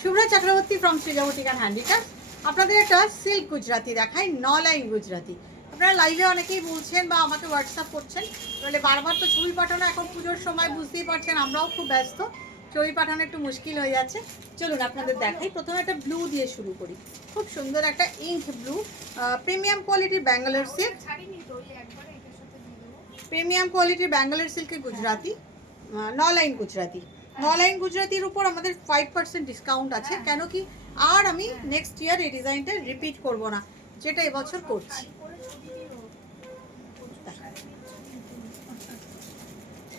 Shubhra Chakraborty from শ্রীজাবতিকার handicraft. আপনাদের একটা সিল্ক গুজরাতি দেখাই, 9 লাইন গুজরাতি। আপনারা লাইভে অনেকেই বলছেন বা আমাকে হোয়াটসঅ্যাপ করছেন, বলে বারবার তো ছবি পাঠানো, এখন পুজোর সময় বুঝতেই পারছেন আমরাও খুব ব্যস্ত, ছবি পাঠানো একটু মুশকিল হয়ে যাচ্ছে। চলুন আপনাদের দেখাই। প্রথমে একটা ব্লু দিয়ে শুরু করি, খুব সুন্দর একটা ইঙ্ক ব্লু, প্রিমিয়াম কোয়ালিটির ব্যাঙ্গালোর সিল্ক, প্রিমিয়াম কোয়ালিটির ব্যাঙ্গালোর সিল্কের গুজরাতি, 9 লাইন গুজরাতি। 9 লাইন গুজরাতির উপর আমাদের 5% ডিসকাউন্ট আছে, কেন কি আর আমি নেক্সট ইয়ার এই ডিজাইনটা রিপিট করব না, যেটা এবছর করছি।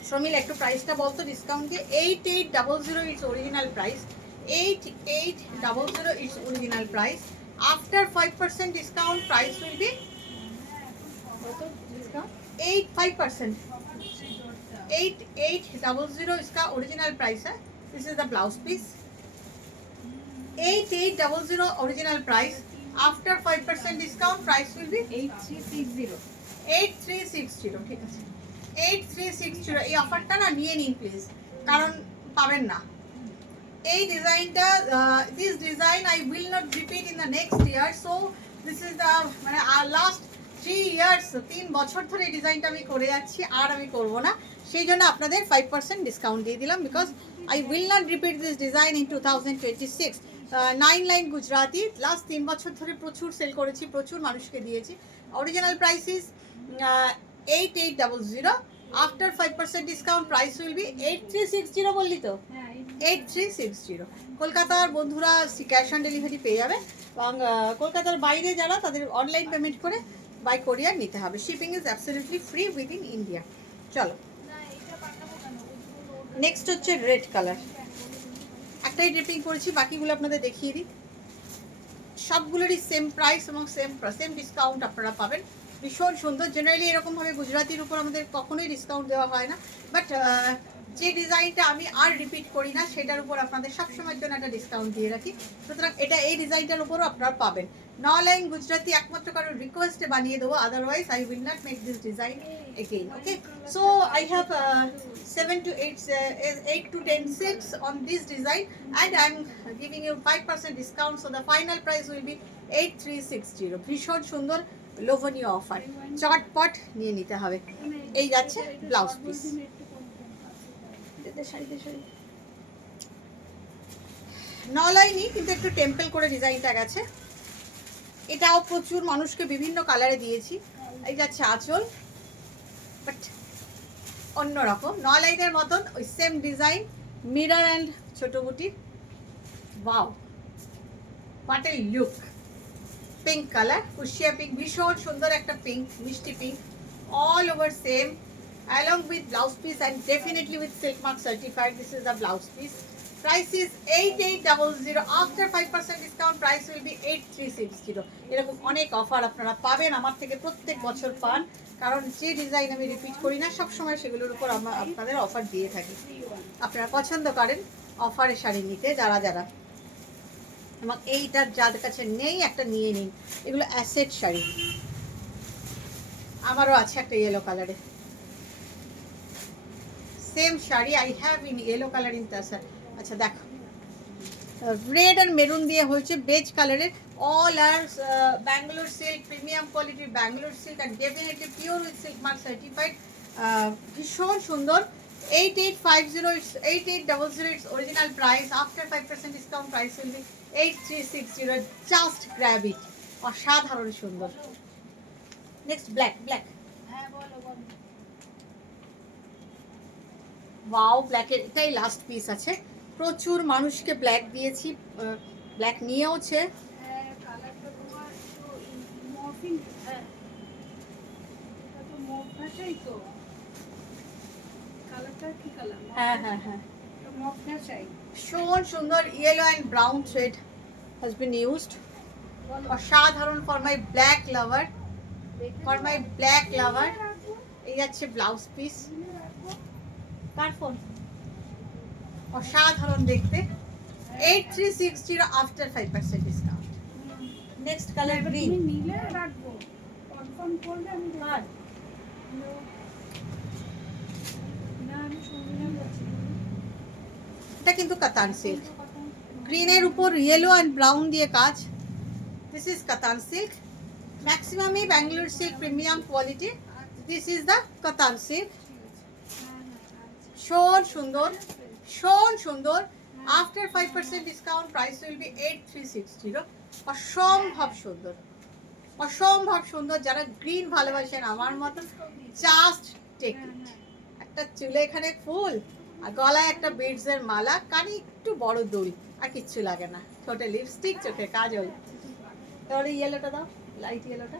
শ্রমিল একটু প্রাইসটা বলতো ডিসকাউন্ট দিয়ে। 8800 it's original price, 8800 it's original price. After 5% discount price will be 85%। 8800 इसका ओरिजिनल प्राइस है। This is the blouse piece. 8800 original price. After 5% discount price will be 8360। 8360 ঠিক আছে। 8360 এই অফারটা না নিয়ে নিন প্লিজ, কারণ পাবেন না এই ডিজাইনটা। This design I will not repeat in the next year. So this is the মানে লাস্ট 3 ইয়ার্স, 3 বছর ধরে এই ডিজাইনটা আমি করে যাচ্ছি, আর আমি করব না। সেই জন্য আপনাদের 5% ডিসকাউন্ট দিয়ে দিলাম, because I will not repeat this design in 2026। 9 line Gujarati last 3 বছর ধরে প্রচুর সেল করেছি, প্রচুর মানুষকে দিয়েছি। Original price is 8800। After 5% discount price will be 8360। বললি তো 8360। কলকাতার বন্ধুরা ক্যাশ অন ডেলিভারি পেয়ে যাবে, এবং কলকাতার বাইরে যারা তাদের অনলাইন পেমেন্ট করে বাই কোরিয়ার নিতে হবে। Shipping is absolutely free within India. চলো নেক্সট হচ্ছে রেড কালার। একটাই ড্রিপিং করেছি, বাকিগুলো আপনাদের দেখিয়ে দিই। সবগুলোরই সেম প্রাইস এবং সেম ডিসকাউন্ট আপনারা পাবেন। ভীষণ সুন্দর। জেনারেলি এরকমভাবে গুজরাতির উপর আমাদের কখনোই ডিসকাউন্ট দেওয়া হয় না, বাট যে ডিজাইনটা আমি আর রিপিট করি না সেটার উপর আপনাদের সবসময়ের জন্য একটা ডিসকাউন্ট দিয়ে রাখি। সুতরাং এটা এই ডিজাইনটার উপরও আপনারা পাবেন। 9 লাইন গুজরাতি একমাত্র কারোর রিকোয়েস্টে বানিয়ে দেবো, otherwise I will not make this design again. Okay, so I have 8 to 10 sets on this design, and I am giving you 5% discount, so the final price will be 8360. ভীষণ সুন্দর লোভনীয় অফার, চটপট নিয়ে নিতে হবে। এই যাচ্ছে ব্লাউজ পিস। নলাইনি কিন্তু একটু টেম্পল করে ডিজাইনটা গেছে। এটাও প্রচুর মানুষকে বিভিন্ন কালারে দিয়েছি। এই যাচ্ছে আঁচল, বাট অন্যরকম। 9 লাইনের মতন ওই সেম ডিজাইন, মিরর অ্যান্ড ছোট বুটি। Wow, what a look. Pink colour, fuchsia pink, ভীষণ সুন্দর একটা পিঙ্ক, মিষ্টি pink, all over same, along with blouse piece and definitely with silk mark certified. This is the blouse piece. Price is 8800. After 5% discount price will be 8360. এরকম অনেক offer আপনারা পাবেন আমার থেকে, প্রত্যেক বছর পান, কারণ যে ডিজাইন আমি রিপিট করি না সবসময় সেগুলোর উপর আপনাদের অফার দিয়ে থাকি। আপনারা পছন্দ করেন অফারে শাড়ি নিতে যারা যারা, এবং এইটার যাদের কাছে নেই একটা নিয়ে নিন। এগুলো অ্যাসেট শাড়ি। আমারও আছে একটা ইয়েলো কালারে same sari, I have in yellow colour in tussar. আচ্ছা দেখো, রেড আর মেরুন দিয়ে হয়েছে বেজ কালারের। All are Bangalore silk, premium কোয়ালিটির Bangalore silk, and definitely pure with silk mark certified. ভীষণ সুন্দর। 8850 it's 8800 it's original price. After 5% discount price will be 8360। Just grab it, অসাধারণ সুন্দর। Next black. ওয়াও, ব্ল্যাকের এটাই লাস্ট পিস আছে। প্রচুর মানুষকে ব্ল্যাক দিয়েছি, ব্ল্যাক নিয়েওছে। হ্যাঁ হ্যাঁ হ্যাঁ, ভীষণ সুন্দর। Yellow and brown thread has been used. অসাধারণ ফর মাই ব্ল্যাক লাভার, এই যাচ্ছে ব্লাউজ পিস। কার ফোন? অসাধারণ দেখতে। 8360 after 5% discount. Next colour green. এটা কিন্তু কাতান সিল্ক, গ্রিনের উপর ইয়েলো অ্যান্ড ব্রাউন দিয়ে কাজ। দিস ইজ কাতান সিল্ক, ম্যাক্সিমামই Bangalore silk premium quality. This is the কাতান সিল্ক। ভীষণ সুন্দর, ভীষণ সুন্দর। After 5% discount price will be 8360। অসম্ভব সুন্দর, অসম্ভব সুন্দর। যারা গ্রিন ভালোবাসেন আমার মতন, জাস্ট টেক ইট। একটা চুলে এখানে ফুল, আর গলায় একটা বিডসের মালা, কানে একটু বড় দুল, আর কিচ্ছু লাগে না। ঠোঁটে লিপস্টিক, চোখে কাজল। তাহলে ইয়েলোটা দাও, লাইট ইয়েলোটা।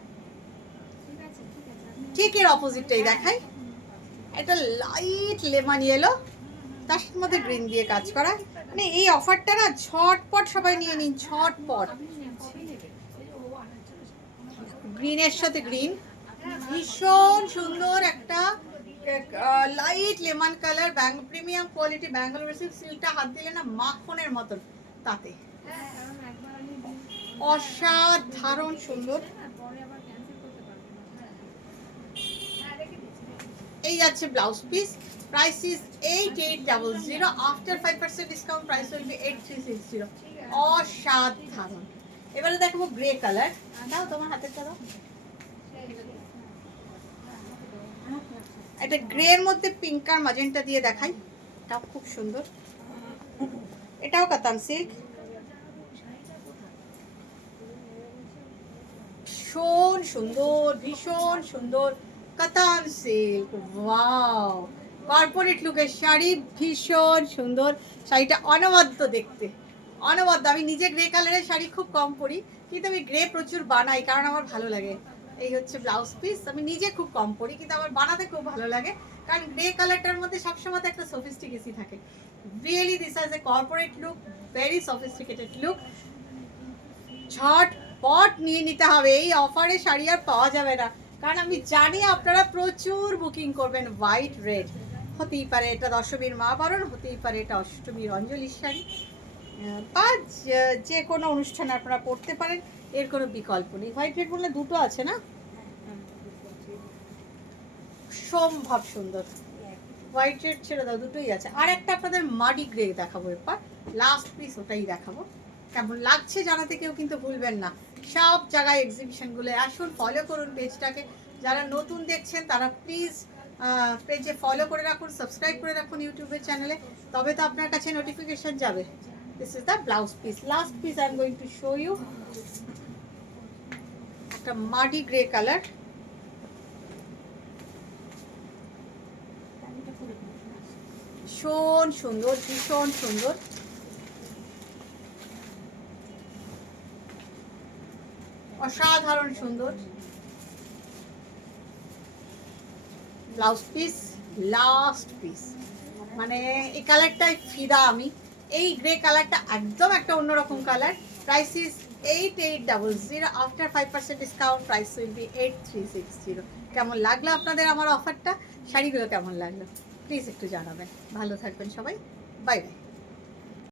ঠিক এর অপোজিটটাই দেখাই। এটা লাইট লেমন ইয়েলো, তার মধ্যে গ্রিন দিয়ে কাজ করা। মানে এই অফারটা না ঝটপট সবাই নিয়ে নিন, ঝটপট। গ্রিনের সাথে গ্রিন, ভীষণ সুন্দর একটা light lemon colour, premium quality Bangalore silk. সিল্কটা হাত দিলে না মাখনের মতন, তাতে অসাধারণ সুন্দর। এই যাচ্ছে blouse piece, price is 8800। After 5% discount price will be 8360। অসাধারণ। এবারে দেখবো গ্রে কালার। দাও তোমার হাতেরটা দাও। এটা গ্রে এর মধ্যে পিঙ্ক আর ম্যাজেন্টা দিয়ে দেখাই। এটাও খুব সুন্দর, এটাও কাতান সিল্ক। ভীষণ সুন্দর, ভীষণ সুন্দর কাতান সিল্ক। ওয়াও, কর্পোরেট লুকের শাড়ি, ভীষণ সুন্দর। শাড়িটা অনবদ্য দেখতে, অনবদ্য। আমি নিজে গ্রে কালারের শাড়ি খুব কম পরি, কিন্তু আমি গ্রে প্রচুর বানাই, কারণ আমার ভালো লাগে। এই হচ্ছে ব্লাউজ পিস। আমি নিজে খুব কম পরি, কিন্তু আমার বানাতে খুব ভালো লাগে, কারণ গ্রে কালারটার মধ্যে সবসময় একটা সফিস্টিকেসি থাকে। Really this has a corporate look, very sophisticated look. ঝটপট নিয়ে নিতে হবে, এই অফারে শাড়ি আর পাওয়া যাবে না, কারণ আমি জানি আপনারা প্রচুর বুকিং করবেন। হোয়াইট রেড হতেই পারে, এটা দশমীর মা বরণ, হতেই পারে এটা অষ্টমীর অঞ্জলির শাড়ি, বা যে কোনো অনুষ্ঠানে আপনারা পড়তে পারেন, এর কোনো বিকল্প নেই। হোয়াইট রেড বললে দুটো আছে না, সম্ভব সুন্দর। হোয়াইট রেড ছেড়ে দাও, দুটোই আছে। আর একটা আপনাদের মাডি গ্রে দেখাবো এরপর, লাস্ট পিস ওটাই দেখাবো। কেমন লাগছে জানাতে কেউ কিন্তু ভুলবেন না। সব জায়গায় এক্সিবিশনগুলো আসুন, ফলো করুন পেজটাকে। যারা নতুন দেখছেন তারা প্লিজ পেজে ফলো করে রাখুন, সাবস্ক্রাইব করে রাখুন ইউটিউবের চ্যানেলে, তবে তো আপনার কাছে নোটিফিকেশন যাবে। This is the blouse piece. Last piece I am going to show you. একটা মাডি গ্রে কালার, ভীষণ সুন্দর, ভীষণ সুন্দর। অসাধারণ সুন্দর ব্লাউজ পিস, লাস্ট পিস। মানে এই কালারটাই ফিদা আমি। এই গ্রে কালারটা একদম একটা অন্যরকম colour. Price is 8800। After 5% discount price will be 8360। কেমন লাগলো আপনাদের আমার অফারটা? শাড়িগুলো কেমন লাগলো প্লিজ একটু জানাবেন। ভালো থাকবেন সবাই, বাই বাই।